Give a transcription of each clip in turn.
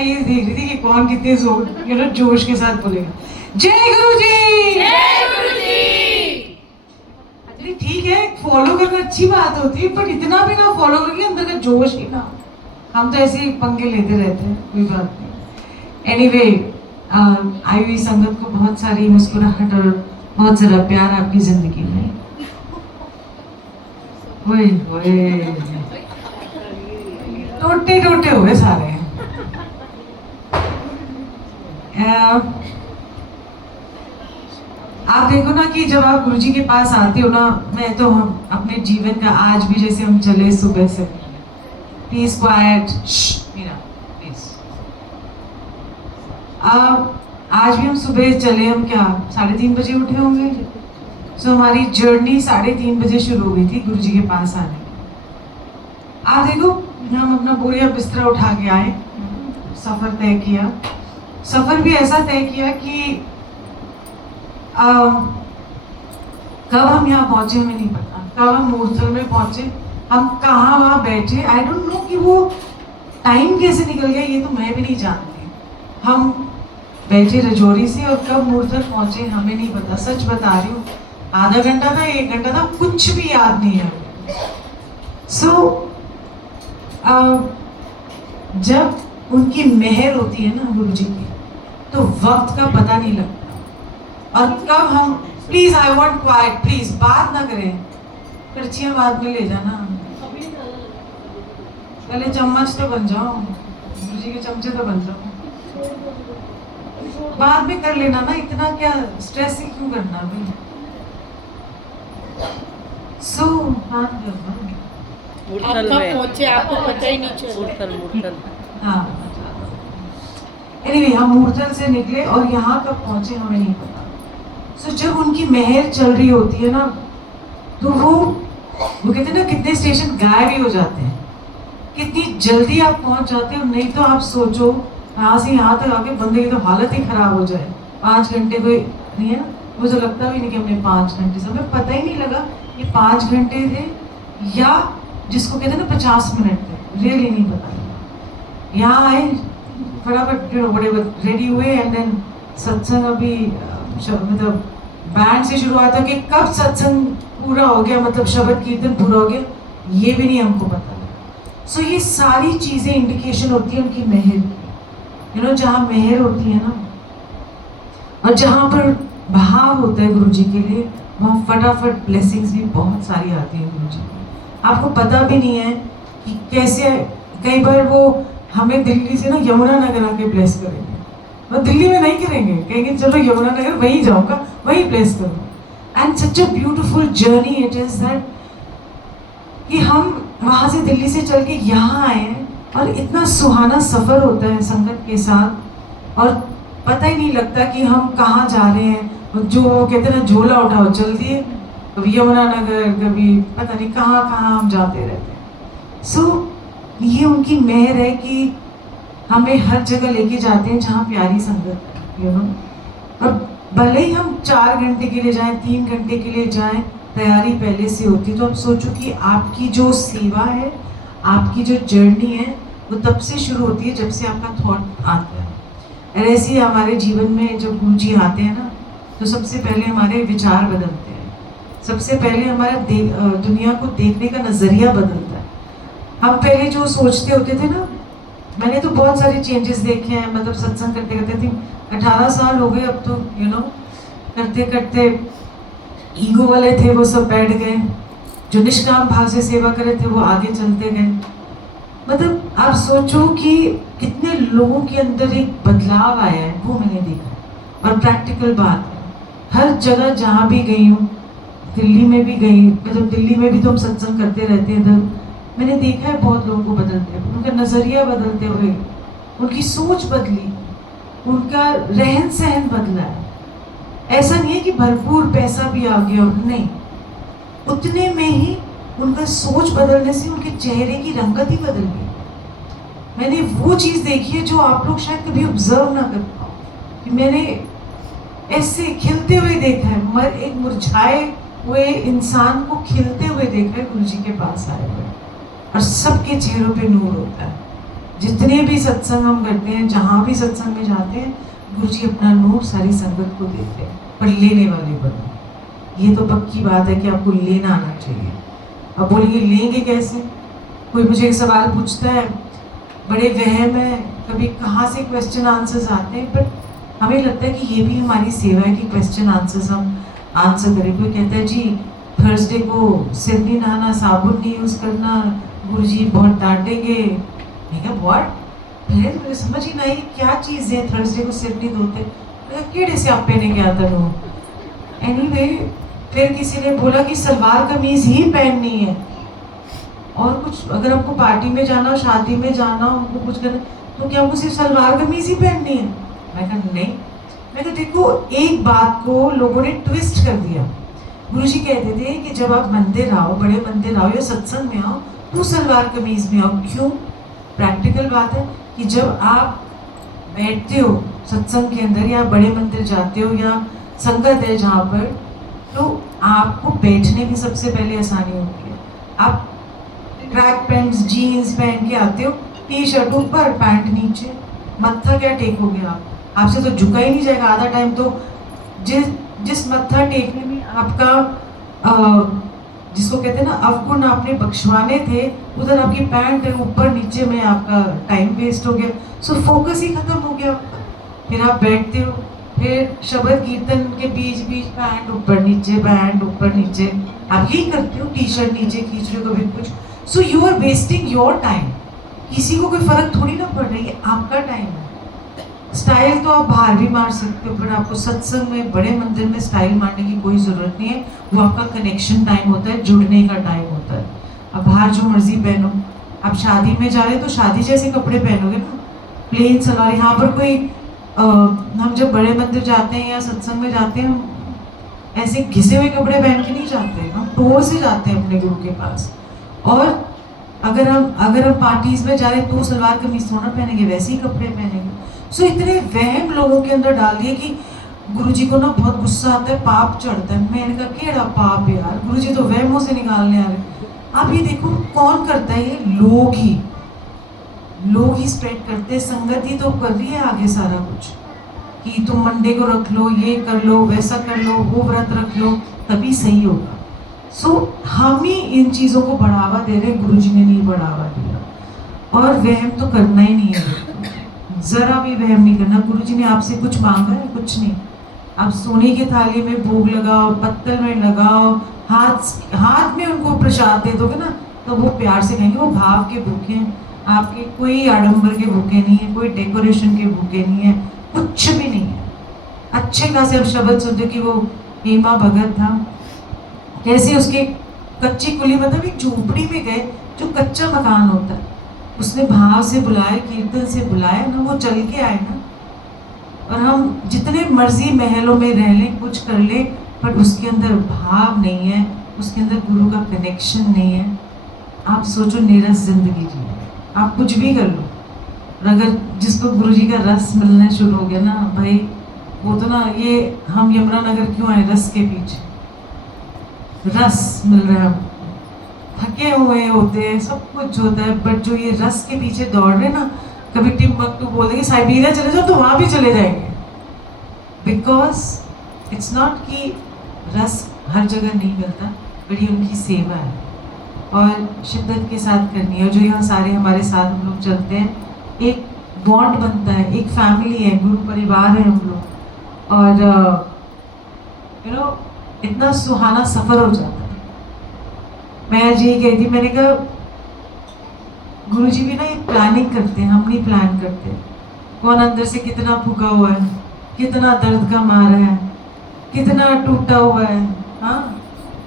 मैं ये देख रही थी कि कौन कितने जोश के साथ बोलेगा जय गुरु जी। जय गुरु जी। अरे ठीक है, फॉलो करना अच्छी बात होती है, पर इतना भी ना फॉलो करके अंदर का जोश ही ना। हम तो ऐसे ही पंगे लेते रहते हैं, कोई बात नहीं। एनीवे, आई हुई संगत को बहुत सारी मुस्कुराहट और बहुत सारा प्यार आपकी जिंदगी में। ओए ओए, टोटे टोटे हुए सारे। आप देखो ना कि जब आप गुरुजी के पास आते हो ना, मैं तो हम अपने जीवन का आज भी जैसे हम चले सुबह से, प्लीज क्वाइट, मीरा प्लीज। आज भी हम सुबह चले, हम क्या 3:30 बजे उठे होंगे। सो हमारी जर्नी 3:30 बजे शुरू हो गई थी गुरुजी के पास आने की। आप देखो, हम अपना बोरिया बिस्तरा उठा के आए, सफर तय किया। सफर भी ऐसा तय किया कि कब हम यहाँ पहुंचे हमें नहीं पता, कब हम मूर्थल में पहुंचे, हम कहाँ वहाँ बैठे, आई डोंट नो कि वो टाइम कैसे निकल गया, ये तो मैं भी नहीं जानती। हम बैठे रजौरी से और कब मूर्थल पहुंचे हमें नहीं पता, सच बता रही हूँ। आधा घंटा था, 1 घंटा था, कुछ भी याद नहीं है। सो जब उनकी मेहर होती है ना गुरु जी की, तो वक्त का पता नहीं लगता। और कब हम, please I want quite, please बात ना करें, करछियां बाद में ले जाना, पहले चम्मच तो बन जाओ, गुरु जी के चमचे तो बन जाओ, बाद में कर लेना ना, इतना क्या स्ट्रेस ही क्यों करना भाई। सो पहुंचे आपको पता ही नहीं चला। हाँ, एनीवे हम मूर्थल से निकले और यहाँ कब पहुंचे हमें नहीं पता। सो जब उनकी मेहर चल रही होती है ना, तो वो कहते हैं ना, कितने स्टेशन गायब ही हो जाते हैं, कितनी जल्दी आप पहुंच जाते हो। नहीं तो आप सोचो यहाँ से यहाँ तक आके बंदे की तो हालत ही खराब हो जाए। 5 घंटे कोई नहीं है ना, मुझे लगता भी नहीं कि हमने 5 घंटे से, हमें पता ही नहीं लगा ये 5 घंटे थे या जिसको कहते हैं ना 50 मिनट थे, रियली नहीं पता। यहाँ आए फटाफट रेडी हुए एंड देन सत्संग अभी मतलब बैंड से शुरुआत हो कि कब सत्संग पूरा हो गया, मतलब शब्द कीर्तन पूरा हो गया, ये भी नहीं हमको पता। सो ये सारी चीजें इंडिकेशन होती है उनकी मेहर, जहाँ मेहर होती है ना और जहाँ पर भाव होता है गुरु जी के लिए, वहाँ फटाफट ब्लेसिंग्स भी बहुत सारी आती है गुरु जी की। आपको पता भी नहीं है कि कैसे, कई बार वो हमें दिल्ली से ना यमुना नगर आके ब्लेस करेंगे, वो दिल्ली में नहीं करेंगे, कहेंगे चलो यमुना नगर वहीं जाऊंगा, वहीं ब्लेस करूंगा। And such a beautiful journey it is that कि हम वहां से दिल्ली से चल के यहाँ आए हैं और इतना सुहाना सफर होता है संगत के साथ, और पता ही नहीं लगता कि हम कहाँ जा रहे हैं। जो कहते हैं ना, झोला उठाओ चल दिए, कभी यमुना नगर, कभी पता नहीं कहाँ कहाँ हम जाते रहते हैं। सो ये उनकी मेहर है कि हमें हर जगह लेके जाते हैं जहाँ प्यारी संगत, और भले ही हम 4 घंटे के लिए जाएं, 3 घंटे के लिए जाएं, तैयारी पहले से होती। तो आप सोचो कि आपकी जो सेवा है, आपकी जो जर्नी है, वो तब से शुरू होती है जब से आपका थॉट आता है। और ऐसे ही हमारे जीवन में जब गुरु जी आते हैं ना, तो सबसे पहले हमारे विचार बदलते हैं, सबसे पहले हमारा दुनिया को देखने का नजरिया बदलता है। हम पहले जो सोचते होते थे ना, मैंने तो बहुत सारे चेंजेस देखे हैं, मतलब सत्संग करते करते थी 18 साल हो गए अब तो, करते करते ईगो वाले थे वो सब बैठ गए, जो निष्काम भाव से सेवा करे थे वो आगे चलते गए। मतलब आप सोचो कि कितने लोगों के अंदर एक बदलाव आया है, वो मैंने देखा। और प्रैक्टिकल बात है, हर जगह जहाँ भी गई हूँ, दिल्ली में भी गई, मतलब दिल्ली में भी तो हम सत्संग करते रहते हैं, तो मैंने देखा है बहुत लोगों को बदलते हुए, उनका नजरिया बदलते हुए, उनकी सोच बदली, उनका रहन सहन बदला है। ऐसा नहीं है कि भरपूर पैसा भी आ गया, नहीं, उतने में ही उनका सोच बदलने से उनके चेहरे की रंगत ही बदल गई। मैंने वो चीज देखी है जो आप लोग शायद कभी ऑब्जर्व ना कर पाओ, कि मैंने ऐसे खिलते हुए देखा है, एक मुरझाए हुए इंसान को खिलते हुए देखा है गुरु जी के पास आए हुए, और सबके चेहरों पे नूर होता है। जितने भी सत्संग हम करते हैं, जहाँ भी सत्संग में जाते हैं, गुरुजी अपना नूर सारी संगत को देते हैं, पर लेने वाले बनो। ये तो पक्की बात है कि आपको लेना आना चाहिए। अब बोलिए लेंगे कैसे? कोई मुझे एक सवाल पूछता है, बड़े वहम है, कभी कहाँ से क्वेश्चन आंसर्स आते हैं, बट हमें लगता है कि ये भी हमारी सेवा है कि क्वेश्चन आंसर्स हम आंसर करें। कोई कहता है जी थर्सडे को सिर नहीं नहाना, साबुन नहीं यूज़ करना, गुरुजी बहुत डांटेंगे। मैं कहा व्हाट? फिर मुझे समझ ही नहीं क्या चीज़ है, थर्सडे को सिर नहीं धोते। केड़े से आप पहने क्या था वो? एनीवे, फिर किसी ने बोला कि सलवार कमीज ही पहननी है, और कुछ अगर आपको पार्टी में जाना हो, शादी में जाना हो, उनको कुछ करना, तो क्या हमको सिर्फ सलवार कमीज ही पहननी है? मैं कहा नहीं। मैं कहा देखो, एक बात को लोगों ने ट्विस्ट कर दिया। गुरुजी कहते थे कि जब आप मंदिर आओ, बड़े मंदिर आओ या सत्संग में आओ, तो सलवार कमीज में आओ। क्यों? प्रैक्टिकल बात है कि जब आप बैठते हो सत्संग के अंदर या बड़े मंदिर जाते हो या संगत है जहाँ पर, तो आपको बैठने की सबसे पहले आसानी होती है। आप ट्रैक पैंट्स जीन्स पहन के आते हो, टी शर्ट ऊपर पैंट नीचे, मत्था क्या टेकोगे आप? आपसे तो झुका ही नहीं जाएगा। आधा टाइम तो जिस मत्था टेकने में आपका जिसको कहते हैं ना अवगुण आपने बख्शवाने थे, उधर आपकी पैंट है ऊपर नीचे में, आपका टाइम वेस्ट हो गया। सो फोकस ही खत्म हो गया। फिर आप बैठते हो, फिर शब्द कीर्तन के बीच बीच पैंट ऊपर नीचे, पैंट ऊपर नीचे, आप यही करते हो, टी शर्ट नीचे खींच रहे हो कभी कुछ। So you are wasting your time. किसी को कोई फर्क थोड़ी ना पड़ रही है, आपका टाइम है। स्टाइल तो आप बाहर भी मार सकते हो, पर आपको सत्संग में, बड़े मंदिर में स्टाइल मारने की कोई ज़रूरत नहीं है। वो आपका कनेक्शन टाइम होता है, जुड़ने का टाइम होता है। अब बाहर जो मर्जी पहनो, आप शादी में जा रहे हो तो शादी जैसे कपड़े पहनोगे ना, प्लेन सलवार। यहाँ पर कोई हम जब बड़े मंदिर जाते हैं या सत्संग में जाते हैं, हम ऐसे घिसे हुए कपड़े पहन के नहीं जाते, हम टोर से जाते हैं अपने गुरु के पास। और अगर हम पार्टीज में जा रहे हैं तो सलवार कमीज थोड़ा पहनेंगे, वैसे ही कपड़े पहनेंगे। सो इतने वहम लोगों के अंदर डाल दिए कि गुरुजी को ना बहुत गुस्सा आता है, पाप चढ़ता है। मैंने कहा केड़ा पाप यार, गुरुजी तो वहमों से निकालने आ रहे। आप ये देखो कौन करता है, ये लोग ही स्प्रेड करते हैं। संगत ही तो कर रही है आगे सारा कुछ, कि तुम मंडे को रख लो, ये कर लो, वैसा कर लो, वो व्रत रख लो, तभी सही होगा। सो हम ही इन चीज़ों को बढ़ावा दे रहे हैं, गुरुजी ने नहीं बढ़ावा दिया। और वहम तो करना ही नहीं है, जरा भी वहम नहीं करना। गुरुजी ने आपसे कुछ मांगा है? कुछ नहीं। आप सोने की थाली में भोग लगाओ, पत्तल में लगाओ, हाथ में उनको प्रसाद दे दोगे ना, तो वो प्यार से कहेंगे। वो भाव के भूखे हैं, आपके कोई आडंबर के भूखे नहीं है, कोई डेकोरेशन के भूखे नहीं है, कुछ भी नहीं है। अच्छे खासे आप शब्द सुनते कि वो हेमा भगत था, कैसे उसके कच्ची कुली, मतलब एक झोपड़ी में गए, जो कच्चा मकान होता है, उसने भाव से बुलाया, कीर्तन से बुलाया ना, वो चल के आए ना। और हम जितने मर्जी महलों में रह लें, कुछ कर लें, पर उसके अंदर भाव नहीं है, उसके अंदर गुरु का कनेक्शन नहीं है। आप सोचो निरस जिंदगी जी, आप कुछ भी कर लो, और अगर जिसको गुरुजी का रस मिलना शुरू हो गया ना भाई, वो तो ना, ये हम यमुनानगर क्यों आए? रस के पीछे रस मिल रहा है, थके हुए होते हैं, सब कुछ होता है, बट जो ये रस के पीछे दौड़ रहे ना, कभी टिम्बकटू बोल देंगे साइबेरिया चले जाओ, तो वहाँ भी चले जाएंगे। बिकॉज इट्स नॉट कि रस हर जगह नहीं मिलता, बट ये उनकी सेवा है और शिद्दत के साथ करनी है। जो यहाँ सारे हमारे साथ हम लोग चलते हैं, एक बॉन्ड बनता है, एक फैमिली है, गुरु परिवार है हम लोग, और यू नो इतना सुहाना सफ़र हो जाता है। मैं आज यही कहती, मैंने कहा गुरुजी भी ना ये प्लानिंग करते हैं, हम नहीं प्लान करते। कौन अंदर से कितना फूका हुआ है, कितना दर्द का मारा है, कितना टूटा हुआ है, हाँ,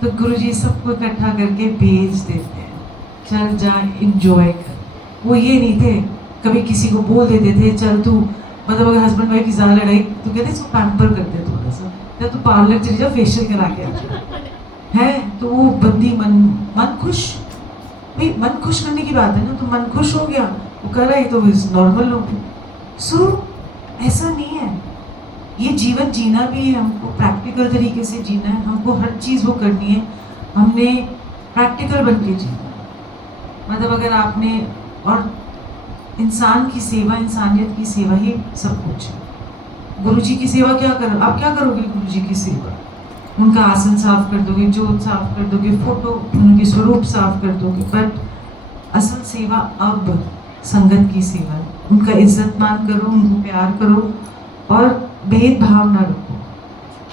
तो गुरुजी सबको इकट्ठा करके भेज देते हैं, चल जा इंजॉय कर। वो ये नहीं थे, कभी किसी को बोल देते थे चल तू, मतलब अगर हस्बैंड वाइफ की ज़्यादा लड़ाई तो कहते इसको पैम्पर करते थोड़ा सा, या तू पार्लर चली जाओ फेशियल करा के आ है, तो वो बंदी मन खुश, भाई मन खुश करने की बात है ना, तो मन खुश हो गया, वो कर रहा है तो नॉर्मल हो गया। सो ऐसा नहीं है, ये जीवन जीना भी है, हमको प्रैक्टिकल तरीके से जीना है, हमको हर चीज़ वो करनी है, हमने प्रैक्टिकल बन के जीना है। मतलब अगर आपने, और इंसान की सेवा, इंसानियत की सेवा ही सब कुछ है। गुरु जी की सेवा क्या करो, आप क्या करोगे गुरु जी की सेवा? उनका आसन साफ कर दोगे, जोत साफ कर दोगे, फोटो उनके स्वरूप साफ कर दोगे, बट असल सेवा अब संगत की सेवा है। उनका इज्जत मान करो, उनको प्यार करो और भेदभाव ना रखो।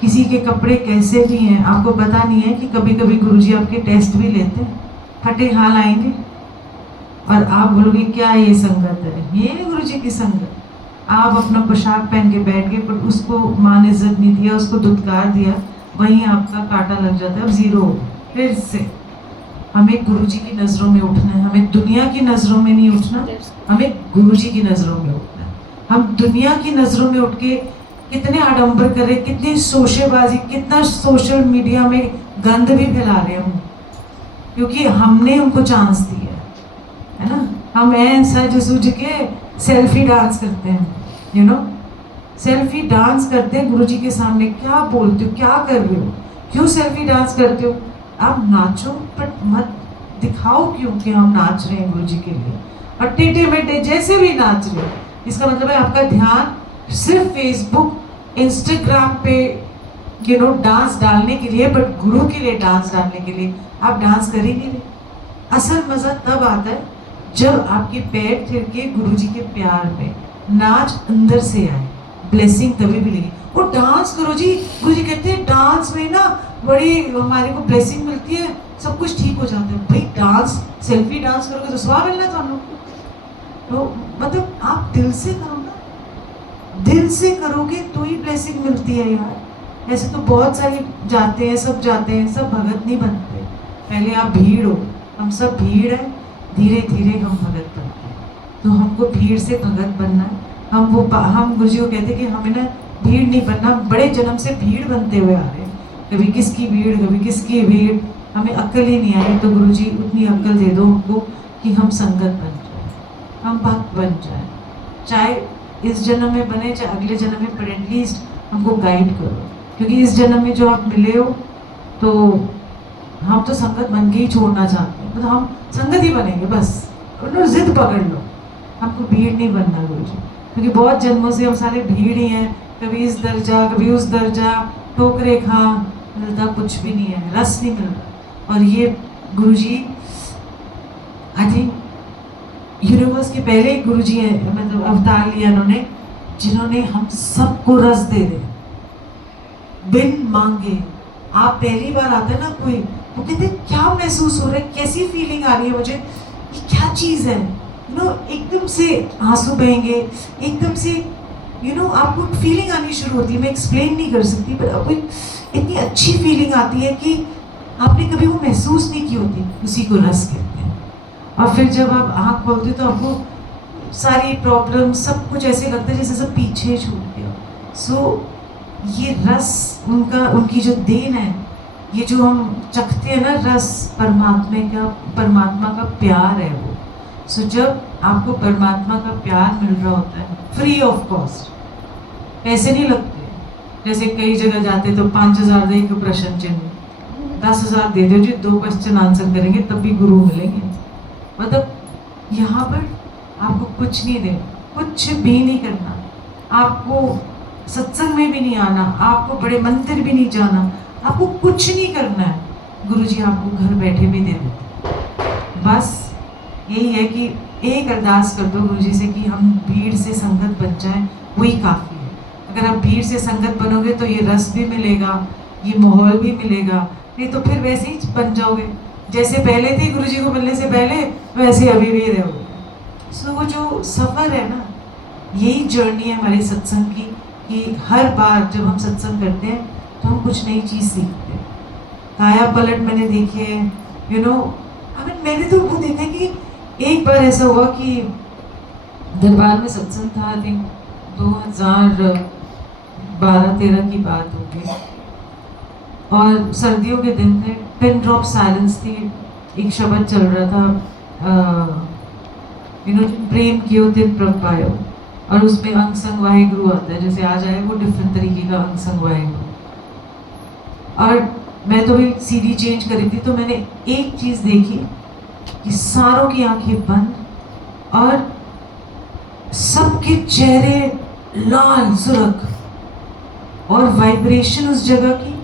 किसी के कपड़े कैसे भी हैं, आपको पता नहीं है कि कभी कभी गुरुजी आपके टेस्ट भी लेते हैं, फटे हाल आएंगे और आप बोलोगे क्या ये संगत है, ये गुरुजी की संगत। आप अपना पोशाक पहन के बैठ गए पर उसको मां ने इज्जत नहीं दिया, उसको दुत्कार दिया, वहीं आपका कांटा लग जाता है, अब जीरो हो फिर से। हमें गुरुजी की नजरों में उठना है, हमें दुनिया की नजरों में नहीं उठना, हमें गुरुजी की नजरों में उठना है। हम दुनिया की नजरों में उठ के कितने आडंबर कर रहे, कितनी शोशेबाजी, कितना सोशल मीडिया में गंद भी फैला रहे हैं हम, क्योंकि हमने उनको चांस दिया है ना। हम ऐसा जसूझ के सेल्फी डांस करते हैं, यू नो, सेल्फी डांस करते हैं गुरुजी के सामने। क्या बोलते हो, क्या कर रहे हो, क्यों सेल्फी डांस करते हो? आप नाचो बट मत दिखाओ क्यों कि हम नाच रहे हैं गुरुजी के लिए, और टेढ़े मेढ़े जैसे भी नाच रहे हो। इसका मतलब है आपका ध्यान सिर्फ फेसबुक, इंस्टाग्राम पे यू नो डांस डालने के लिए, बट गुरु के लिए डांस डालने के लिए आप डांस कर ही नहीं रहे। असल मजा तब आता है जब आपके पैर थिर के गुरु जी के प्यार में, नाच अंदर से आए, ब्लेसिंग तभी मिलेगी। वो डांस करो जी, गुरु जी कहते हैं डांस में ना बड़ी हमारे को ब्लेसिंग मिलती है, सब कुछ ठीक हो जाता है। भाई डांस, सेल्फी डांस करोगे तो स्वाब मिलना था। तो मतलब आप दिल से करो ना, दिल से करोगे तो ही ब्लेसिंग मिलती है यार। ऐसे तो बहुत सारे जाते हैं, सब जाते हैं, सब भगत नहीं बनते। पहले आप भीड़ हो, हम सब भीड़ है, धीरे धीरे हम भगत बनते हैं। तो हमको भीड़ से भगत बनना है। हम गुरुजी को कहते हैं कि हमें ना भीड़ नहीं बनना, बड़े जन्म से भीड़ बनते हुए आ रहे हैं, कभी किसकी भीड़ कभी किसकी भीड़, हमें अक्ल ही नहीं आई। तो गुरुजी उतनी अक्ल दे दो हमको कि हम संगत बन जाए, हम भक्त बन जाए, चाहे इस जन्म में बने चाहे अगले जन्म में, पर एटलीस्ट हमको गाइड करो। क्योंकि इस जन्म में जो आप मिले हो, तो हम तो संगत बन के ही छोड़ना चाहते हैं, मतलब हम संगत ही बनेंगे बस, जिद पकड़ लो, हमको भीड़ नहीं बनना गुरुजी। क्योंकि बहुत जन्मों से हम सारे भीड़ ही हैं, कभी इस दर्जा कभी उस दर्जा, टोकरे खा, मिलता कुछ भी नहीं है, रस नहीं मिल रहा। और ये गुरुजी आई थिंक यूनिवर्स के पहले गुरुजी है, मतलब अवतार लिया उन्होंने, जिन्होंने हम सबको रस दे दे बिन मांगे। आप पहली बार आते हैं ना कोई, वो कहते क्या महसूस हो रहा है, कैसी फीलिंग आ रही है मुझे, ये क्या चीज़ है, यू नो, एकदम से आंसू बहेंगे, एकदम से यू नो आपको फीलिंग आनी शुरू होती है। मैं एक्सप्लेन नहीं कर सकती, पर आपको इतनी अच्छी फीलिंग आती है कि आपने कभी वो महसूस नहीं की होती, उसी को रस कहते हैं। और फिर जब आप आँख खोलते हो तो आपको सारी प्रॉब्लम सब कुछ ऐसे लगता है जैसे सब पीछे छूट गया। सो ये रस उनकी जो देन है, ये जो हम चखते हैं ना रस, परमात्मा का प्यार है वो। सो जब आपको परमात्मा का प्यार मिल रहा होता है फ्री ऑफ कॉस्ट, पैसे नहीं लगते, जैसे कई जगह जाते तो 5,000 दे के प्रश्न चिन्ह, 10,000 दे दो जी 2 क्वेश्चन आंसर करेंगे तब भी गुरु मिलेंगे। मतलब यहाँ पर आपको कुछ नहीं देना, कुछ भी नहीं करना, आपको सत्संग में भी नहीं आना, आपको बड़े मंदिर भी नहीं जाना, आपको कुछ नहीं करना है, गुरुजी आपको घर बैठे भी दे देते। बस यही है कि एक अरदास कर दो गुरुजी से कि हम भीड़ से संगत बन जाएं, वही काफ़ी है। अगर आप भीड़ से संगत बनोगे तो ये रस भी मिलेगा, ये माहौल भी मिलेगा, नहीं तो फिर वैसे ही बन जाओगे जैसे पहले थे गुरुजी को मिलने से पहले, वैसे अभी भी रहोगे। सो वो जो सफ़र है ना, यही जर्नी है हमारे सत्संग की, कि हर बार जब हम सत्संग करते हैं तो हम कुछ नई चीज़ सीखते हैं। काया पलट मैंने देखी है, यू नो, मैंने तो वो देखा कि एक बार ऐसा हुआ कि दरबार में सत्संग था, आई थिंक 2012-13 की बात होगी, और सर्दियों के दिन थे, पिन ड्रॉप साइलेंस थी, एक शब्द चल रहा था, यू नो, प्रेम कियो दिन प्रभ पायो, और उसमें अंग संग वाहेगुरु आता है, जैसे आज आए वो डिफरेंट तरीके का अंग संग वाहेगुरु। और मैं तो भी सीडी चेंज करी थी, तो मैंने एक चीज़ देखी कि सारों की आंखें बंद और सबके चेहरे लाल सुर्ख और वाइब्रेशन उस जगह की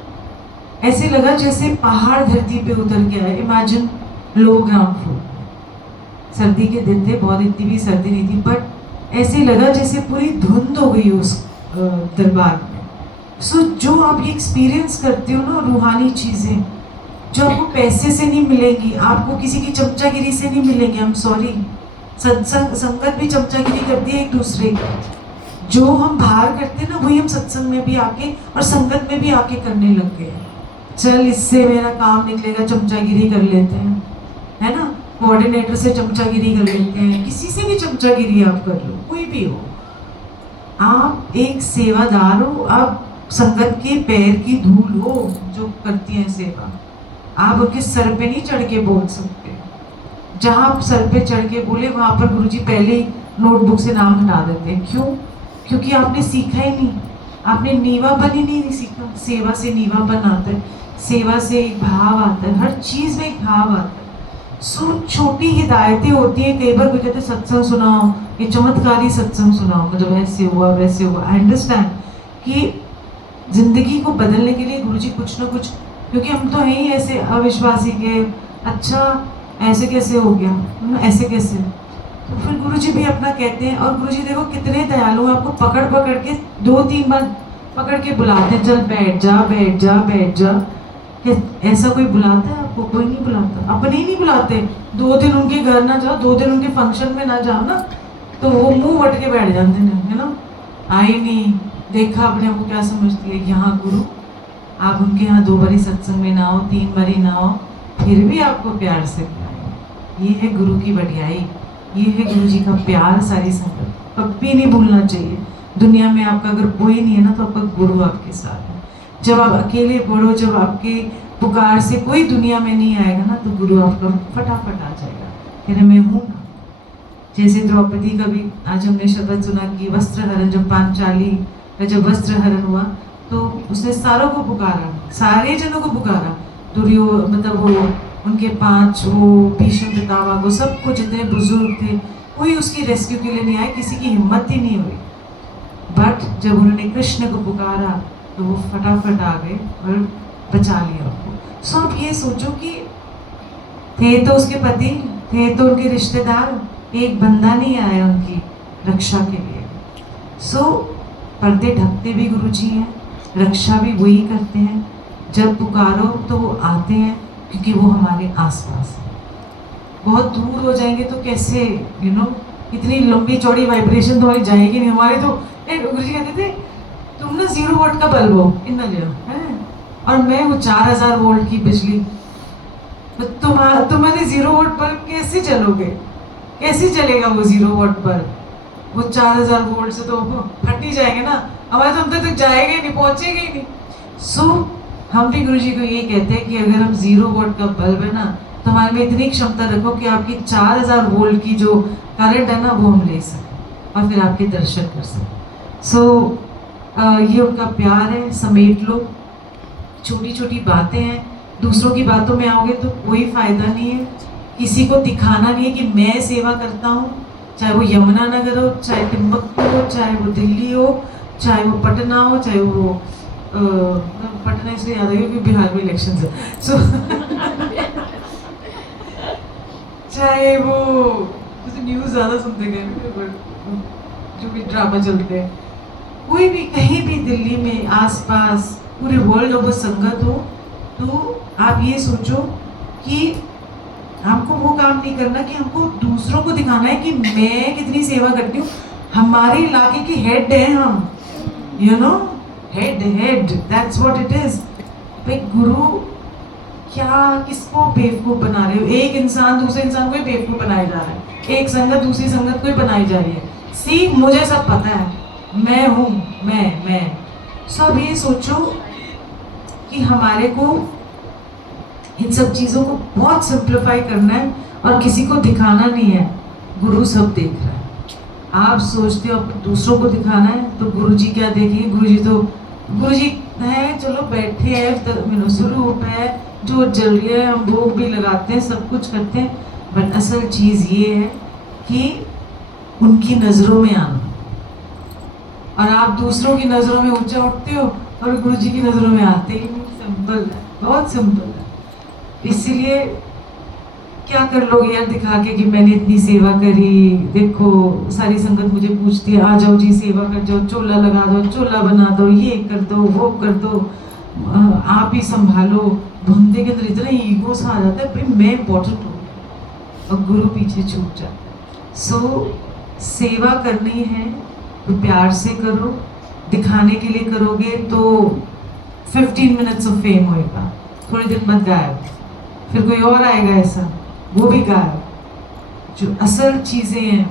ऐसे लगा जैसे पहाड़ धरती पे उतर के आए। इमेजिन लो ग्राउंड फ्लोर, सर्दी के दिन थे, बहुत इतनी भी सर्दी नहीं थी, बट ऐसे लगा जैसे पूरी धुंध हो गई उस दरबार में। सो जो आप ये एक्सपीरियंस करते हो ना, रूहानी चीज़ें जो आपको पैसे से नहीं मिलेंगी, आपको किसी की चमचागिरी से नहीं मिलेंगी। आई एम सॉरी, सत्संग संगत भी चमचागिरी करती है एक दूसरे की। जो हम बाहर करते हैं ना, वही हम सत्संग में भी आके और संगत में भी आके करने लग गए। चल इससे मेरा काम निकलेगा, चमचागिरी कर लेते हैं, है ना। कोऑर्डिनेटर से चमचागिरी कर लेते हैं, किसी से भी चमचागिरी आप कर लो, कोई भी हो। आप एक सेवादार हो, आप संगत के पैर की धूल हो जो करती हैं सेवा। आप उनके सर पे नहीं चढ़ के बोल सकते। जहाँ आप सर पे चढ़ के बोले वहाँ पर गुरुजी पहले ही नोटबुक से नाम हटा देते हैं। क्यों? क्योंकि आपने सीखा ही नहीं, आपने नीवापन ही नहीं सीखा। सेवा से नीवापन आता है, सेवा से एक भाव आता है, हर चीज़ में एक भाव आता है। सो छोटी हिदायतें होती हैं। कई बार कोई कहते हैं सत्संग सुनाओ, ये चमत्कारी सत्संग सुनाओ, मतलब ऐसे हुआ वैसे हुआ। आई अंडरस्टैंड कि जिंदगी को बदलने के लिए गुरुजी कुछ ना कुछ, क्योंकि हम तो हैं ही ऐसे अविश्वासी के, अच्छा ऐसे कैसे हो गया, ऐसे कैसे, तो फिर गुरुजी भी अपना कहते हैं। और गुरुजी देखो कितने दयालु हैं, आपको पकड़ पकड़ के 2-3 बार पकड़ के बुलाते हैं, चल बैठ जा बैठ जा बैठ जा। ऐसा कोई बुलाता है आपको? कोई नहीं बुलाता, अपने ही नहीं बुलाते। 2 दिन उनके घर ना जाओ, 2 दिन उनके फंक्शन में ना जाओ ना, तो वो मुंह वट के बैठ जाते हैं, है ना। आई नहीं देखा अपने को क्या समझती है। यहाँ गुरु, आप उनके यहाँ 2 बारी सत्संग में ना हो, 3 बारी ना हो, फिर भी आपको प्यार से बुलाए। ये है गुरु की बढ़ियाई, ये है गुरु जी का प्यार। सारी संगत कभी नहीं भूलना चाहिए। दुनिया में आपका अगर कोई नहीं है ना, तो आपका गुरु आपके साथ है। जब आप अकेले पढ़ो, जब आपके पुकार से कोई दुनिया में नहीं आएगा ना, तो गुरु आपका फटाफट आ जाएगा, कह मैं हूँ ना। जैसे द्रौपदी का भी आज हमने शब्द सुना कि वस्त्र हरण, जब पांचाली का जब वस्त्र हरण हुआ तो उसने सारों को पुकारा, सारे जनों को पुकारा। मतलब वो उनके 5 वो भीष्म पितामह को, सबको जितने बुजुर्ग थे, कोई उसकी रेस्क्यू के लिए नहीं आए, किसी की हिम्मत ही नहीं हुई। बट जब उन्होंने कृष्ण को पुकारा तो वो फटाफट आ गए और बचा लिया उनको। सो आप ये सोचो कि थे तो उसके पति, थे तो उनके रिश्तेदार, एक बंदा नहीं आया उनकी रक्षा के लिए। सो पर्दे ढकते भी गुरुजी हैं, रक्षा भी वही करते हैं। जब पुकारो तो वो आते हैं, क्योंकि वो हमारे आसपास है। बहुत दूर हो जाएंगे तो कैसे, इतनी लंबी चौड़ी वाइब्रेशन तो हमारी जाएगी नहीं। हमारे तो गुरुजी कहते थे तुम ना 0 वोल्ट का बल्ब हो, इतना लिया है, और मैं वो 4000 वोल्ट की बिजली, तो तुम्हारे 0 वोल्ट बल्ब कैसे चलोगे? कैसे चलेगा वो 0 वोल्ट बल्ब? वो 4000 वोल्ट से तो फट ही जाएंगे ना, हमारे तो अंदर तक जाएगा ही नहीं, पहुंचेगा ही नहीं। सो हम भी गुरुजी को ये कहते हैं कि अगर हम 0 वोल्ट का बल्ब है ना, तो हमारे में इतनी क्षमता रखो कि आपकी 4000 वोल्ट की जो करंट है ना, वो हम ले सकें और फिर आपके दर्शन कर सकें। सो ये उनका प्यार है, समेट लो। छोटी छोटी बातें हैं, दूसरों की बातों में आओगे तो कोई फायदा नहीं है। किसी को दिखाना नहीं है कि मैं सेवा करता हूँ, चाहे वो यमुनानगर हो, चाहे टिम्बकपुर हो, चाहे वो दिल्ली हो, चाहे वो पटना हो, चाहे वो पटना इसलिए याद है क्योंकि बिहार में इलेक्शन है। सो चाहे वो न्यूज़ ज़्यादा सुनते गए, जो भी ड्रामा चलते हैं, कोई भी कहीं भी दिल्ली में आसपास पूरे वर्ल्ड ओवर संगत हो, तो आप ये सोचो कि हमको वो काम नहीं करना कि हमको दूसरों को दिखाना है कि मैं कितनी सेवा करती हूँ। हमारे इलाके के हेड हैं हम, head, that's what it is. भाई गुरु क्या, किसको बेवकूफ़ बना रहे हो? एक इंसान दूसरे इंसान को ही बेवकूफ़ बनाया जा रहा है, एक संगत दूसरी संगत को ही बनाई जा रही है। मुझे सब पता है, मैं हूँ, मैं। सब ये सोचो कि हमारे को इन सब चीज़ों को बहुत सिंप्लीफाई करना है और किसी को दिखाना नहीं है। गुरु सब देख रहा है। आप सोचते हो दूसरों को दिखाना है तो गुरुजी क्या देखेंगे? गुरुजी है, चलो बैठे हैं, स्वरूप है, जो जल रही है, हम भोग भी लगाते हैं, सब कुछ करते हैं। बट असल चीज़ ये है कि उनकी नजरों में आना। और आप दूसरों की नजरों में ऊंचा उठते हो और गुरु जी की नजरों में आते ही नहीं। सिंपल है, बहुत सिंपल है। इसीलिए क्या कर लोगे यार दिखा के कि मैंने इतनी सेवा करी, देखो सारी संगत मुझे पूछती है आ जाओ जी सेवा कर जाओ, चोला लगा दो, चोला बना दो, ये कर दो, वो कर दो, आप ही संभालो। बंदे के अंदर इतना ईगो सा आ जाता है, भाई मैं इम्पोर्टेंट हूँ और गुरु पीछे छूट जाता है। सो सेवा करनी है तो प्यार से करो, दिखाने के लिए करोगे तो 15 मिनट्स ऑफ फेम होएगा, थोड़े दिन बाद गायब, फिर कोई और आएगा ऐसा, वो भी गायब। जो असल चीजें हैं,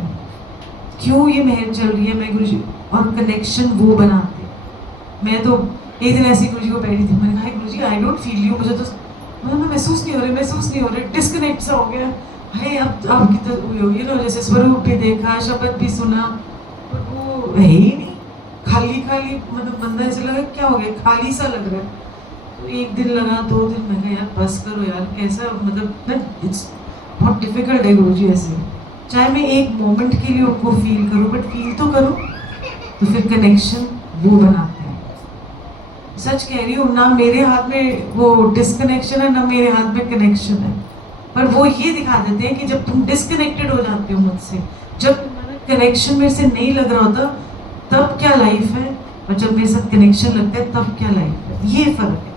क्यों ये महर चल रही है, मैं गुरु जी और कनेक्शन वो बनाते। मैं तो एक दिन ऐसी गुरु जी को बैठी थी, मैंने कहा गुरु जी आई डोंट फील यू, मुझे तो महसूस नहीं हो रहे, डिस्कनेक्ट सा हो गया है। अब आपकी तो हुई ना, जैसे स्वरूप भी देखा, शब्द भी सुना, पर वो है ही नहीं, खाली खाली, मतलब बंदा ऐसे लगा क्या हो गया, खाली सा लग रहा है। तो एक दिन लगा, 2 दिन, मैं कहा यार बस करो यार, कैसा मतलब ना, इट्स बहुत डिफिकल्ट है गुरुजी ऐसे। चाहे मैं एक मोमेंट के लिए उनको फील करूं, बट फील तो करूं, तो फिर कनेक्शन वो बनाते हैं। सच कह रही हूँ ना, मेरे हाथ में वो डिस्कनेक्शन है, ना मेरे हाथ में कनेक्शन है, पर वो ये दिखा देते हैं कि जब तुम डिस्कनेक्टेड हो जाते हो मुझसे, जब तुम्हारा कनेक्शन मेरे से नहीं लग रहा होता, तब क्या लाइफ है, और जब मेरे साथ कनेक्शन लगता है तब क्या लाइफ है, ये फर्क है।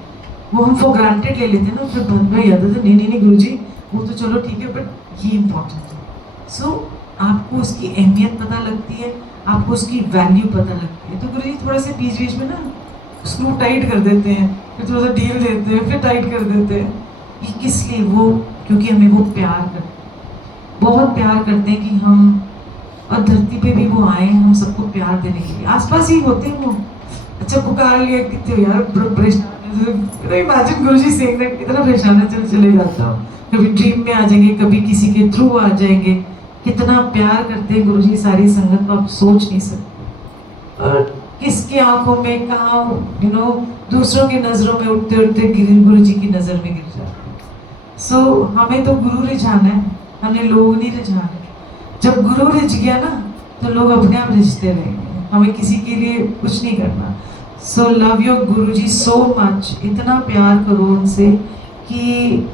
वो हम फॉर ग्रांटेड ले लेते हैं ना, फिर बाद में याद आता है नहीं गुरुजी वो तो चलो ठीक है, बट ये इम्पोर्टेंट है। सो आपको उसकी अहमियत पता लगती है, आपको उसकी वैल्यू पता लगती है। तो गुरुजी थोड़ा सा बीच बीच में ना स्क्रू टाइट कर देते हैं, फिर थोड़ा सा ढील देते हैं, फिर टाइट कर देते हैं। ये किस लिए? वो क्योंकि हमें वो प्यार करते हैं, बहुत प्यार करते हैं कि हम, और धरती पे भी वो आए हम सबको प्यार देने के लिए। आसपास ही होते हैं वो, अच्छा पुकार लिया कितने यार परेशान, इमेजिन गुरुजी सेइंग दैट, कितना परेशान है, चले जाता हूँ, कभी ड्रीम में आ जाएंगे, कभी किसी के थ्रू आ जाएंगे। कितना प्यार करते हैं गुरुजी सारी संगत को, आप सोच नहीं सकते। और किसकी आंखों में कहाँ, यू नो, दूसरों की नजरों में उठते उठते गुरुजी की नजर में गिर जाते हैं। सो हमें तो गुरु रिझाना है, हमें लोग नहीं रिझाने। जब गुरु रिझ गया ना, तो लोग अपने आप रिझते रहेंगे, हमें किसी के लिए कुछ नहीं करना। So love your Guruji so much, इतना प्यार करो उनसे कि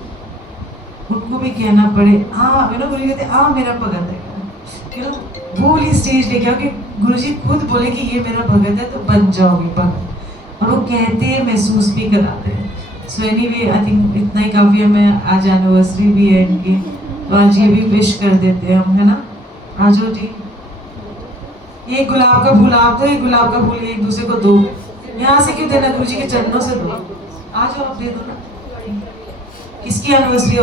उनको भी कहना पड़े गुरु कहते मेरा भगत है, वो वाली स्टेज लेके आओ कि गुरुजी खुद बोले कि ये मेरा भगत है, तो बन जाओगे भगत। और वो कहते हैं, महसूस भी कराते हैं। सो एनीवे आई थिंक इतना ही काफी है। मैं आज एनिवर्सरी भी है इनकी, तो आज ये भी विश कर देते हैं हम, है ना। आ जाओ जी, ये गुलाब का फूल आप दो, ये गुलाब का फूल एक दूसरे को दो। यहाँ से क्यों देना, गुरुजी के चरणों से दो। आ जाओ, आप दे दो ना। किसकी एनिवर्सरी